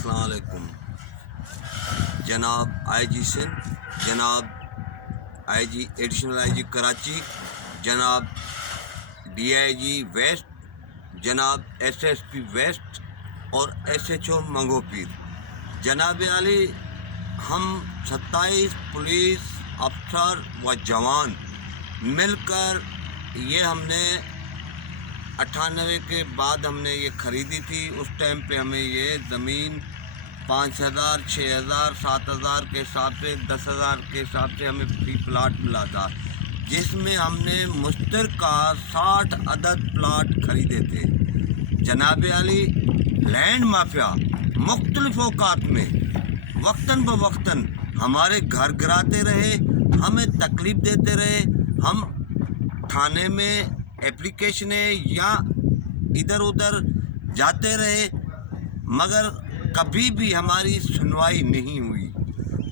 السلام علیکم جناب آئی جی سندھ، جناب آئی جی ایڈیشنل آئی جی کراچی، جناب ڈی آئی جی ویسٹ، جناب ایس ایس پی ویسٹ اور ایس ایچ او منگو پیر، جناب علی، ہم 27 پولیس افسر و جوان مل کر یہ ہم نے 98 کے بعد ہم نے یہ خریدی تھی۔ اس ٹائم پہ ہمیں یہ زمین 5000، 6000، 7000 کے حساب سے، 10,000 کے حساب سے ہمیں فی پلاٹ ملا تھا، جس میں ہم نے مشترکہ 60 عدد پلاٹ خریدے تھے۔ جناب علی، لینڈ مافیا مختلف اوقات میں وقتاً بوقتاً ہمارے گھر گراتے رہے، ہمیں تکلیف دیتے رہے، ہم تھانے میں اپلیکیشنیں یا ادھر ادھر جاتے رہے، مگر کبھی بھی ہماری سنوائی نہیں ہوئی۔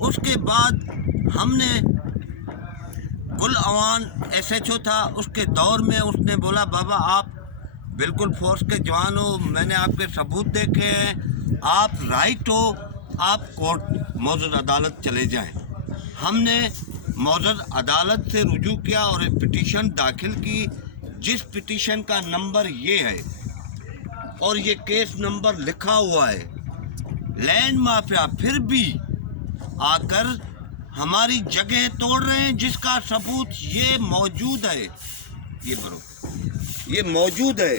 اس کے بعد ہم نے گل اوان ایس ایچ او تھا، اس کے دور میں اس نے بولا بابا آپ بالکل فورس کے جوان ہو، میں نے آپ کے ثبوت دیکھے ہیں، آپ رائٹ ہو، آپ کورٹ معزز عدالت چلے جائیں۔ ہم نے معزز عدالت سے رجوع کیا اور ایک پٹیشن داخل کی، جس پٹیشن کا نمبر یہ ہے اور یہ کیس نمبر لکھا ہوا ہے۔ لینڈ مافیا پھر بھی آ کر ہماری جگہ توڑ رہے ہیں، جس کا ثبوت یہ موجود ہے، یہ موجود ہے۔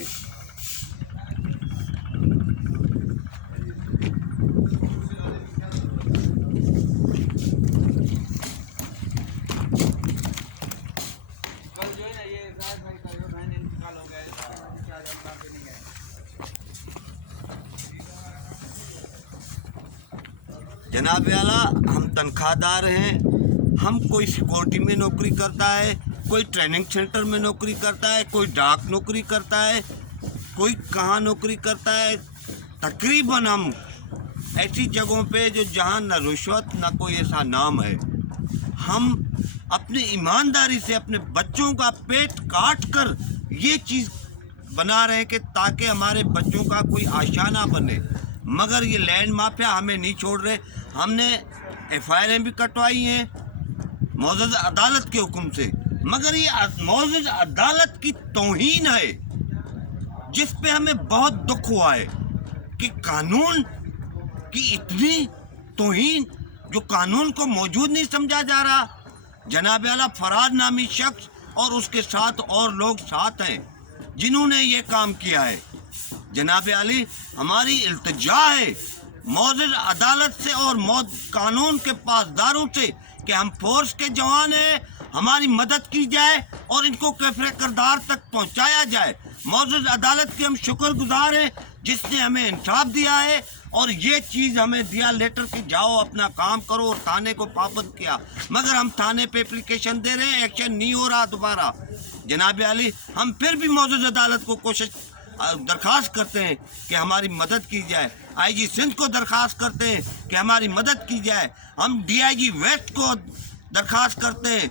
جناب اعلیٰ، ہم تنخواہ دار ہیں، ہم کوئی سیکورٹی میں نوکری کرتا ہے، کوئی ٹریننگ سینٹر میں نوکری کرتا ہے، کوئی ڈاک نوکری کرتا ہے، کوئی کہاں نوکری کرتا ہے۔ تقریباً ہم ایسی جگہوں پہ جو جہاں نہ رشوت نہ کوئی ایسا نام ہے، ہم اپنی ایمانداری سے اپنے بچوں کا پیٹ کاٹ کر یہ چیز بنا رہے ہیں کہ تاکہ ہمارے بچوں کا کوئی آشیانہ نہ بنے، مگر یہ لینڈ مافیا ہمیں نہیں چھوڑ رہے۔ ہم نے ایف آئی آریں بھی کٹوائی ہیں معزز عدالت کے حکم سے، مگر یہ معزز عدالت کی توہین ہے، جس پہ ہمیں بہت دکھ ہوا ہے کہ قانون کی اتنی توہین، جو قانون کو موجود نہیں سمجھا جا رہا۔ جناب اعلیٰ، فراد نامی شخص اور اس کے ساتھ اور لوگ ساتھ ہیں جنہوں نے یہ کام کیا ہے۔ جناب علی، ہماری التجا ہے معزز عدالت سے اور قانون کے پاسداروں سے کہ ہم فورس کے جوان ہیں، ہماری مدد کی جائے اور ان کو کیفر کردار تک پہنچایا جائے۔ معزز عدالت کے ہم شکر گزار ہیں جس نے ہمیں انصاف دیا ہے اور یہ چیز ہمیں دیا لیٹر کہ جاؤ اپنا کام کرو، اور تھانے کو پابند کیا، مگر ہم تھانے پہ اپلیکیشن دے رہے ہیں، ایکشن نہیں ہو رہا دوبارہ۔ جناب علی، ہم پھر بھی معزز عدالت کو درخواست کرتے ہیں کہ ہماری مدد کی جائے، آئی جی سندھ کو درخواست کرتے ہیں کہ ہماری مدد کی جائے، ہم ڈی آئی جی ویسٹ کو درخواست کرتے ہیں،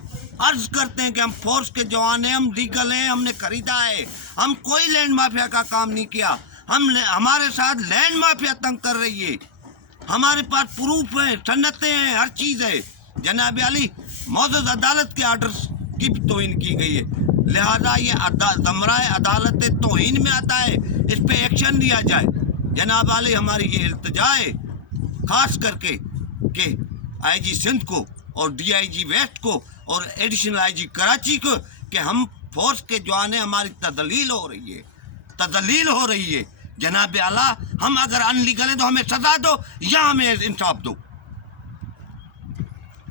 عرض کرتے ہیں کہ ہم فورس کے جوان ہیں، ہم لیگل ہیں، ہم نے خریدا ہے، ہم کوئی لینڈ مافیا کا کام نہیں کیا، ہمارے ساتھ لینڈ مافیا تنگ کر رہی ہے، ہمارے پاس پروف ہیں، سنتیں ہیں، ہر چیز ہے۔ جناب علی، معزز عدالت کے آرڈرز کی بھی توہین کی گئی ہے، لہذا یہ زمرہ عدالت توہین میں آتا ہے، اس پہ ایکشن لیا جائے۔ جناب علی، ہماری یہ التجا ہے خاص کر کے کہ آئی جی سندھ کو اور ڈی آئی جی ویسٹ کو اور ایڈیشنل آئی جی کراچی کو کہ ہم فورس کے جوان ہیں، ہماری تذلیل ہو رہی ہے۔ جناب اعلیٰ، ہم اگر ان لیگل ہیں تو ہمیں سزا دو یا ہمیں انصاف دو۔